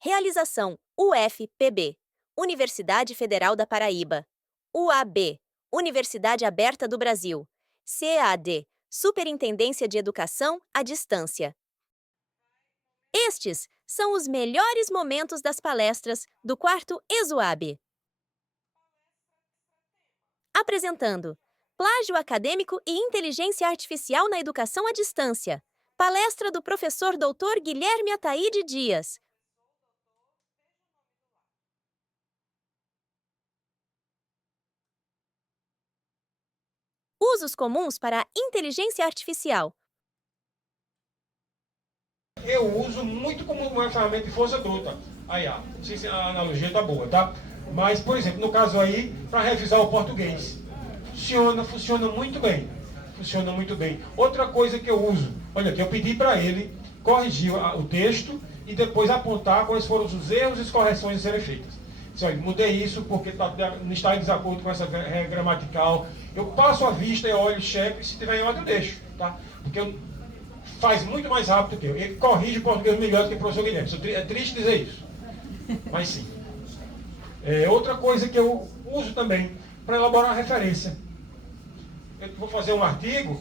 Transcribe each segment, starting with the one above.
Realização UFPB, Universidade Federal da Paraíba. UAB, Universidade Aberta do Brasil. CEAD, Superintendência de Educação à Distância. Estes são os melhores momentos das palestras do quarto ESUAB. Apresentando Plágio Acadêmico e Inteligência Artificial na Educação à Distância. Palestra do professor Dr. Guilherme Ataíde Dias. Usos comuns para a inteligência artificial. Eu uso muito como uma ferramenta de força bruta, a IA. Não sei se a analogia está boa, tá? Mas, por exemplo, no caso aí, para revisar o português. Funciona muito bem. Funciona muito bem. Outra coisa que eu uso, olha aqui, eu pedi para ele corrigir o texto e depois apontar quais foram os erros e as correções a serem feitas. Olha, mudei isso porque não está em desacordo com essa regra gramatical. Eu passo a vista, eu olho, checo, e se tiver em ordem eu deixo, tá? Porque faz muito mais rápido que eu. Ele corrige o português melhor do que o professor Guilherme. É triste dizer isso, mas sim. Outra coisa que eu uso também para elaborar referência. Eu vou fazer um artigo,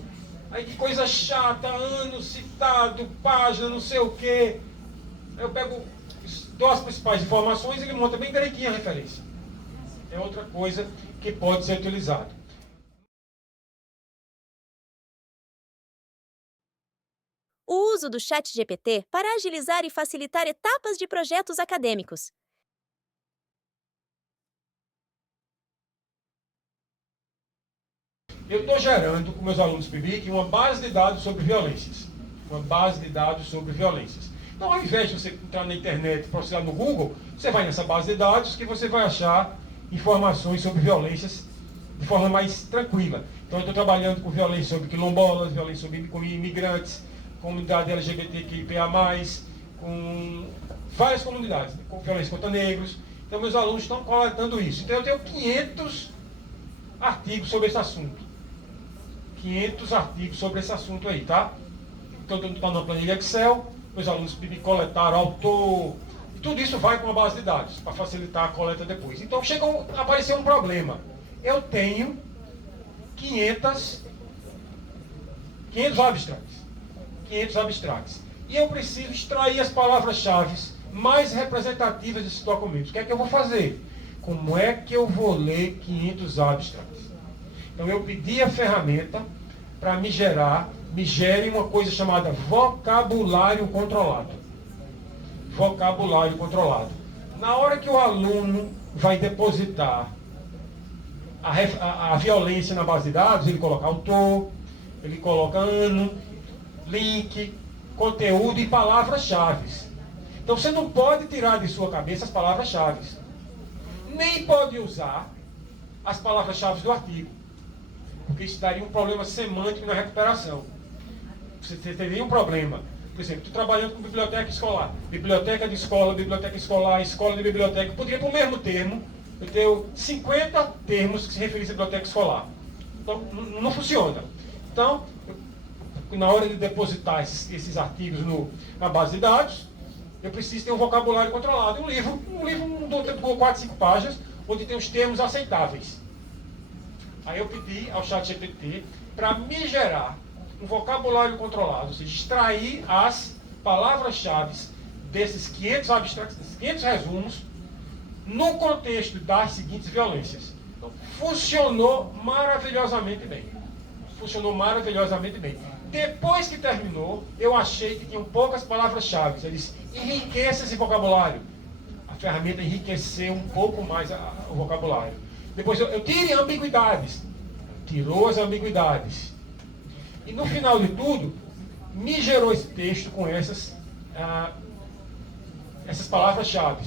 aí que coisa chata, ano citado, página, não sei o quê. Eu pego, dou as principais informações e ele monta bem direitinho a referência. É outra coisa que pode ser utilizada. O uso do ChatGPT para agilizar e facilitar etapas de projetos acadêmicos. Eu estou gerando com meus alunos PIBIC uma base de dados sobre violências. Uma base de dados sobre violências. Então, ao invés de você entrar na internet, procurar no Google, você vai nessa base de dados que você vai achar informações sobre violências de forma mais tranquila. Então, eu estou trabalhando com violência sobre quilombolas, violência sobre imigrantes, comunidade LGBTQIA+, com várias comunidades, com violência contra negros. Então, meus alunos estão coletando isso. Então, eu tenho 500 artigos sobre esse assunto. 500 artigos sobre esse assunto aí, tá? Então, está numa planilha Excel, meus alunos coletaram autor, e tudo isso vai com uma base de dados, para facilitar a coleta depois. Então, chega a aparecer um problema. Eu tenho 500 abstracts. 500 abstracts. E eu preciso extrair as palavras-chave mais representativas desses documentos. O que é que eu vou fazer? Como é que eu vou ler 500 abstracts? Então, eu pedi a ferramenta para me gere uma coisa chamada vocabulário controlado. Vocabulário controlado. Na hora que o aluno vai depositar a violência na base de dados, ele coloca autor, ele coloca ano, link, conteúdo e palavras-chave. Então, você não pode tirar de sua cabeça as palavras-chave. Nem pode usar as palavras-chave do artigo, porque isso daria um problema semântico na recuperação. Você teria um problema. Por exemplo, estou trabalhando com biblioteca escolar. Biblioteca de escola, biblioteca escolar, escola de biblioteca. Poderia, para o mesmo termo, eu tenho 50 termos que se referem à biblioteca escolar. Então, não funciona. Então, na hora de depositar esses artigos na base de dados, eu preciso ter um vocabulário controlado. Um livro com 4, 5 páginas, onde tem os termos aceitáveis. Aí eu pedi ao ChatGPT para me gerar um vocabulário controlado, ou seja, extrair as palavras-chave desses 500 abstratos, 500 resumos, no contexto das seguintes violências. Então, funcionou maravilhosamente bem. Funcionou maravilhosamente bem. Depois que terminou, eu achei que tinham poucas palavras-chave. Eu disse, enriqueça esse vocabulário. A ferramenta enriqueceu um pouco mais o vocabulário. Depois eu tirei ambiguidades. Tirou as ambiguidades. E no final de tudo, me gerou esse texto com essas palavras-chave.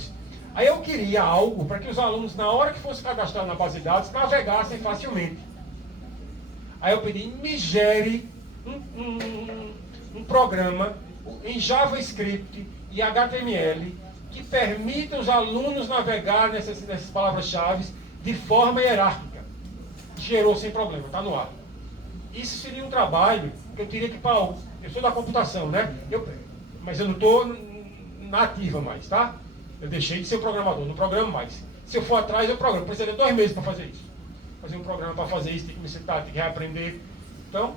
Aí eu queria algo para que os alunos, na hora que fosse cadastrar na base de dados, navegassem facilmente. Aí eu pedi, me gere um programa em JavaScript e HTML que permita os alunos navegar nessas palavras-chave de forma hierárquica. Gerou sem problema, está no ar. Isso seria um trabalho que eu teria que... Eu sou da computação, né? Mas eu não estou na ativa mais, tá? Eu deixei de ser programador, não programo mais. Se eu for atrás, eu programo. Precisaria de 2 meses para fazer isso. Fazer um programa para fazer isso, tem que me sentar, tem que reaprender. Então,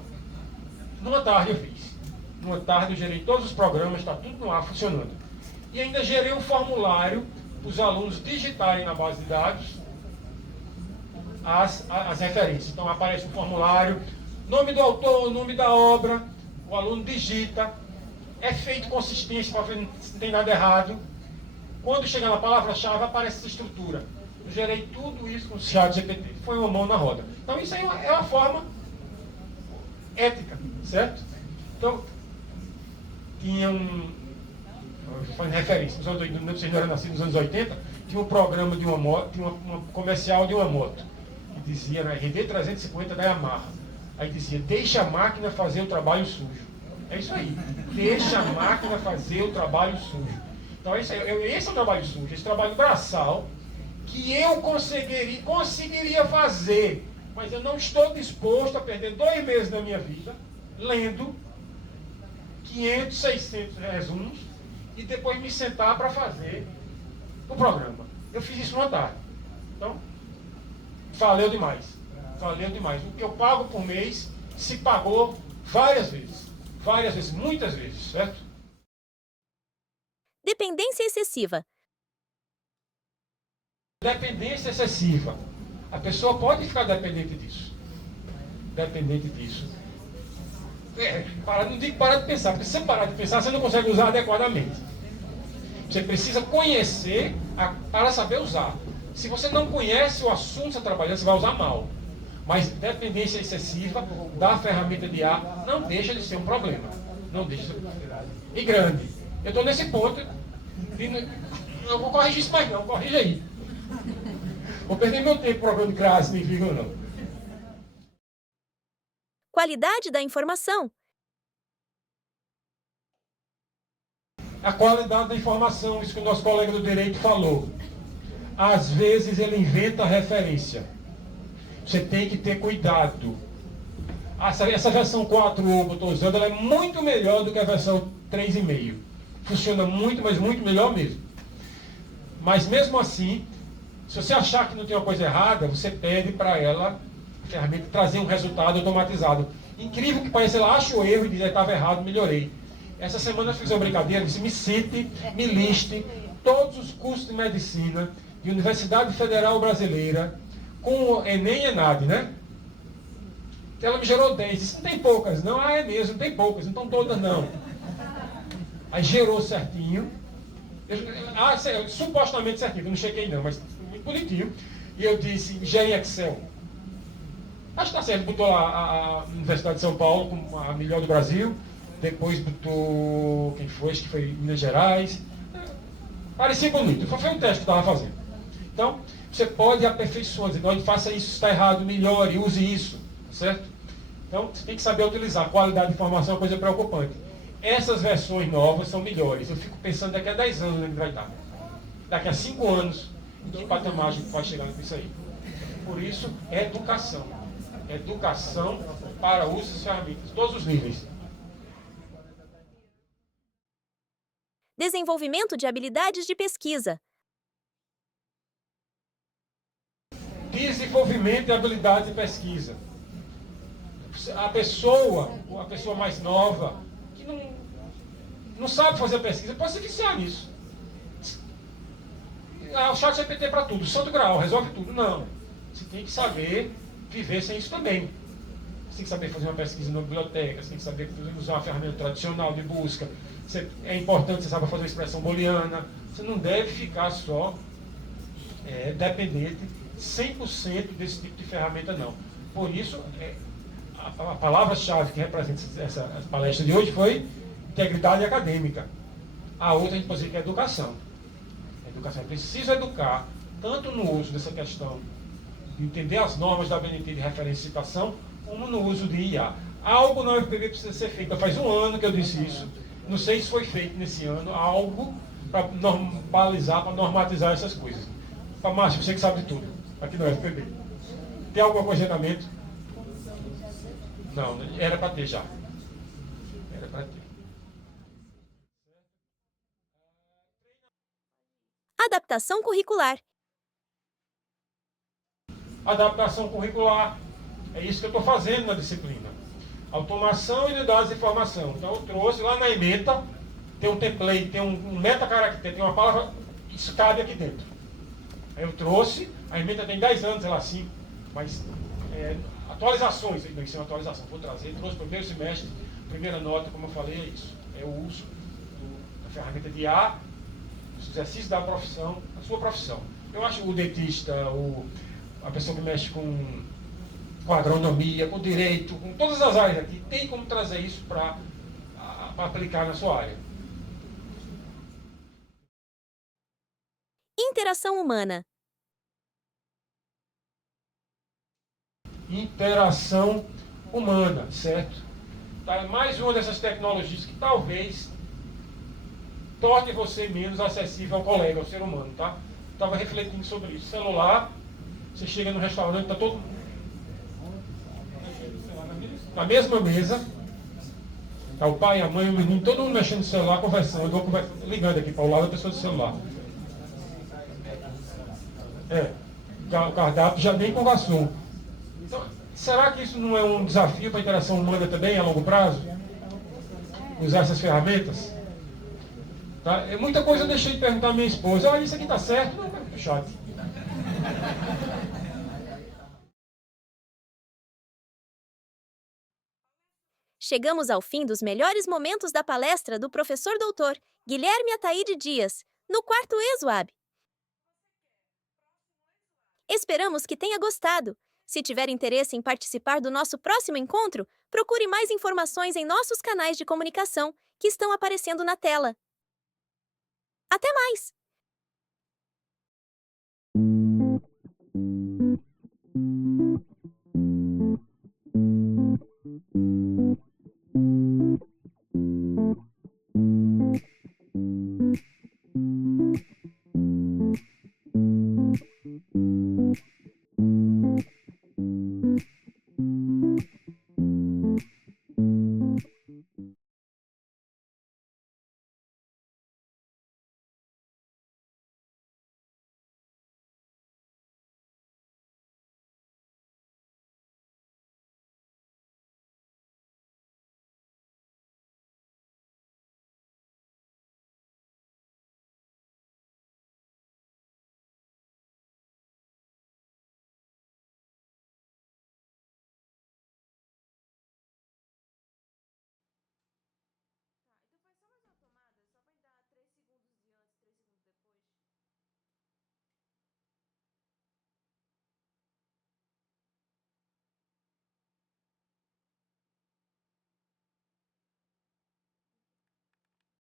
numa tarde eu fiz. Numa tarde eu gerei todos os programas, está tudo no ar funcionando. E ainda gerei um formulário para os alunos digitarem na base de dados as referências. Então aparece um formulário, nome do autor, nome da obra, o aluno digita, é feito consistência para ver se não tem nada errado. Quando chega na palavra-chave, aparece essa estrutura. Eu gerei tudo isso com o ChatGPT. Foi uma mão na roda. Então isso aí é uma forma ética, certo? Então, tinha fazendo referência, vocês não eram nascidos nos anos 80, tinha um programa de uma moto, tinha uma comercial de uma moto, que dizia, né, RD 350 da Yamaha. Aí dizia, deixa a máquina fazer o trabalho sujo. É isso aí, deixa a máquina fazer o trabalho sujo. Então esse é o trabalho sujo, esse trabalho braçal, que eu conseguiria fazer, mas eu não estou disposto a perder 2 meses da minha vida lendo 500, 600 resumos e depois me sentar para fazer o programa. Eu fiz isso numa tarde. Então, valeu demais. Valeu demais. O que eu pago por mês se pagou várias vezes. Várias vezes, muitas vezes, certo? Dependência excessiva. Dependência excessiva. A pessoa pode ficar dependente disso. Dependente disso. Não digo parar de pensar, porque se você parar de pensar, você não consegue usar adequadamente. Você precisa conhecer para saber usar. Se você não conhece o assunto que você está trabalhando, você vai usar mal. Mas dependência excessiva da ferramenta de IA não deixa de ser um problema. Não deixa de ser um problema. E grande. Eu estou nesse ponto. Não vou corrigir isso mais não, corrija aí. Vou perder meu tempo programando classe, nem fico não. Qualidade da informação. A qualidade da informação, isso que o nosso colega do direito falou. Às vezes ele inventa referência. Você tem que ter cuidado. Essa versão 4 que eu estou usando, ela é muito melhor do que a versão 3,5. Funciona muito, mas muito melhor mesmo. Mas mesmo assim, se você achar que não tem uma coisa errada, você pede para ela, a ferramenta, trazer um resultado automatizado. Incrível que pareça, ela acha o erro e diz, estava errado, melhorei. Essa semana eu fiz uma brincadeira, disse, me cite, me liste todos os cursos de medicina de Universidade Federal Brasileira, com o Enem e ENAD, né? Ela me gerou 10, disse, não tem poucas, não, é mesmo, não tem poucas, não estão todas não. Aí gerou certinho, supostamente certinho, eu não chequei não, mas muito bonitinho, e eu disse, gera em Excel. Acho que está certo, botou lá a Universidade de São Paulo como a melhor do Brasil, depois botou, quem foi, acho que foi Minas Gerais, parecia bonito, foi um teste que eu estava fazendo. Então, você pode aperfeiçoar, dizer, olha, faça isso, está errado, melhore, use isso, certo? Então, você tem que saber utilizar. A qualidade de informação é uma coisa preocupante. Essas versões novas são melhores. Eu fico pensando daqui a 10 anos onde vai estar. Daqui a 5 anos, em que patamar a gente pode chegar com isso aí. Por isso, é educação. Educação para o uso das ferramentas, todos os níveis. Desenvolvimento de habilidades de pesquisa. Desenvolvimento de habilidade de pesquisa. A pessoa mais nova, que não sabe fazer pesquisa, pode se viciar nisso. O ChatGPT para tudo, santo grau, resolve tudo. Não. Você tem que saber viver sem isso também. Você tem que saber fazer uma pesquisa na biblioteca, você tem que saber usar uma ferramenta tradicional de busca. É importante você saber fazer uma expressão booleana. Você não deve ficar só dependente 100% desse tipo de ferramenta, não. Por isso, a palavra-chave que representa essa palestra de hoje foi integridade acadêmica. A outra a gente pode dizer que é educação. A educação precisa educar, tanto no uso dessa questão de entender as normas da BNT de referência e citação, como no uso de IA. Algo na UFPB precisa ser feito. Faz um ano que eu disse isso. Não sei se foi feito nesse ano, algo para normalizar, para normatizar essas coisas. Márcio, você que sabe de tudo, aqui no UFPB. Tem algum aconselhamento? Não, era para ter já. Era para ter. Adaptação curricular. Adaptação curricular. É isso que eu estou fazendo na disciplina. Automação e unidades de informação. Então eu trouxe lá na ementa, tem um template, tem um metacaractere, tem uma palavra, isso cabe aqui dentro. Aí eu trouxe, a ementa tem 10 anos, ela assim, mas atualizações, não, isso é uma atualização, vou trazer, trouxe para o primeiro semestre, primeira nota, como eu falei, é isso. É o uso da ferramenta de IA, os exercícios da profissão, a sua profissão. Eu acho o dentista, a pessoa que mexe com agronomia, com direito, com todas as áreas aqui, tem como trazer isso para aplicar na sua área. Interação humana. Interação humana, certo? Tá? Mais uma dessas tecnologias que talvez torne você menos acessível ao colega, ao ser humano, tá? Estava refletindo sobre isso. Celular, você chega no restaurante, está todo mundo na mesma mesa, tá o pai, a mãe, o menino, todo mundo mexendo no celular, conversando, ligando aqui para o lado da pessoa do celular. O cardápio já vem com garçom. Então, será que isso não é um desafio para a interação humana também a longo prazo? Usar essas ferramentas? Tá? Muita coisa eu deixei de perguntar à minha esposa. Olha, isso aqui está certo? Não, é muito chato. Chegamos ao fim dos melhores momentos da palestra do professor doutor Guilherme Ataíde Dias, no quarto ESWAB. Esperamos que tenha gostado. Se tiver interesse em participar do nosso próximo encontro, procure mais informações em nossos canais de comunicação que estão aparecendo na tela. Até mais!